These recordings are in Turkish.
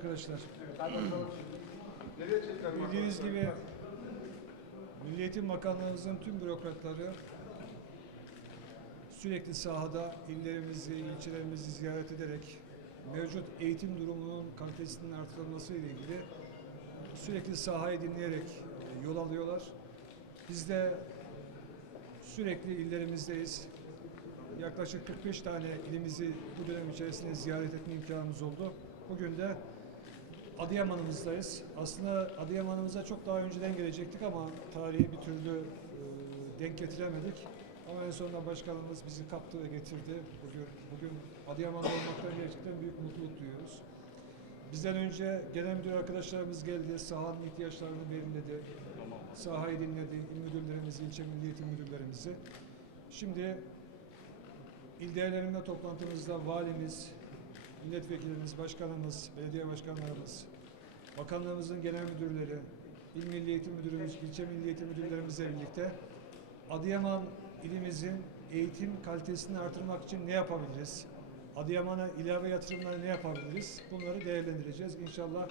arkadaşlar. Bildiğiniz gibi Milli Eğitim Bakanlığımızın tüm bürokratları sürekli sahada illerimizi, ilçelerimizi ziyaret ederek mevcut eğitim durumunun kalitesinin artırılması ile ilgili sürekli sahayı dinleyerek e, yol alıyorlar. Biz de sürekli illerimizdeyiz. Yaklaşık 45 tane ilimizi bu dönem içerisinde ziyaret etme imkanımız oldu. Bugün de Adıyaman'ımızdayız. Aslında Adıyaman'ımıza çok daha önceden gelecektik ama tarihi bir türlü e, denk getiremedik. Ama en sonunda başkanımız bizi kaptı ve getirdi. Bugün, bugün Adıyaman'da olmaktan gerçekten büyük mutluluk duyuyoruz. Bizden önce genel müdür arkadaşlarımız geldi, sahanın ihtiyaçlarını belirledi. Sahayı dinledi, il müdürlerimizi, ilçe milli eğitim müdürlerimizi. Şimdi il değerlendirme toplantımızda valimiz, milletvekilimiz, başkanımız, belediye başkanlarımız, bakanlığımızın genel müdürleri, il milli eğitim müdürümüz, ilçe milli eğitim müdürlerimizle birlikte Adıyaman ilimizin eğitim kalitesini artırmak için ne yapabiliriz? Adıyaman'a ilave yatırımlar ne yapabiliriz? Bunları değerlendireceğiz. İnşallah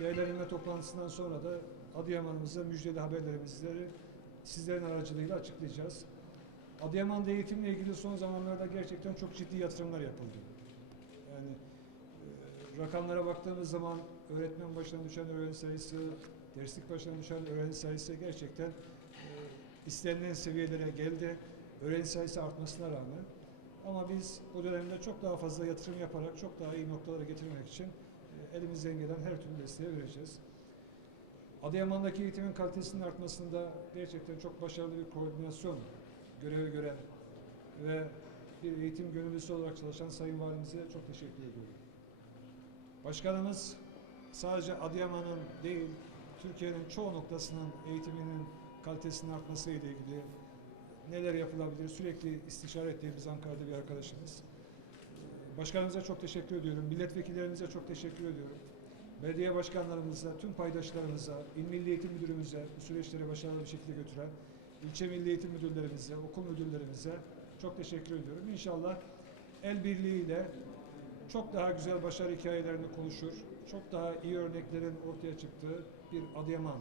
değerlendirme toplantısından sonra da Adıyaman'ımıza müjdeli haberlerimizi sizlerin aracılığıyla açıklayacağız. Adıyaman'da eğitimle ilgili son zamanlarda gerçekten çok ciddi yatırımlar yapıldı. Yani rakamlara baktığımız zaman öğretmen başına düşen öğrenci sayısı, derslik başına düşen öğrenci sayısı gerçekten e, istenilen seviyelere geldi. Öğrenci sayısı artmasına rağmen. Ama biz bu dönemde çok daha fazla yatırım yaparak çok daha iyi noktalara getirmek için e, elimizden gelen her türlü desteği vereceğiz. Adıyaman'daki eğitimin kalitesinin artmasında gerçekten çok başarılı bir koordinasyon görevi gören ve bir eğitim gönüllüsü olarak çalışan Sayın Valimize çok teşekkür ediyorum. Başkanımız sadece Adıyaman'ın değil, Türkiye'nin çoğu noktasının eğitiminin kalitesinin artması ile ilgili neler yapılabilir sürekli istişare ettiğimiz Ankara'da bir arkadaşımız. Başkanımıza çok teşekkür ediyorum. Milletvekillerimize çok teşekkür ediyorum. Belediye başkanlarımıza, tüm paydaşlarımıza, İl Milli Eğitim Müdürümüze bu süreçleri başarılı bir şekilde götüren ilçe milli eğitim müdürlerimize, okul müdürlerimize çok teşekkür ediyorum. İnşallah el birliğiyle çok daha güzel başarı hikayelerini konuşur, çok daha iyi örneklerin ortaya çıktığı bir Adıyaman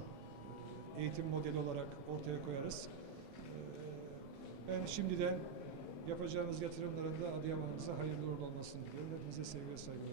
eğitim modeli olarak ortaya koyarız. Ee, Ben şimdiden yapacağımız yatırımların da Adıyaman'ımıza hayırlı uğurlu olmasını diliyorum. Hepinize sevgi ve saygılar.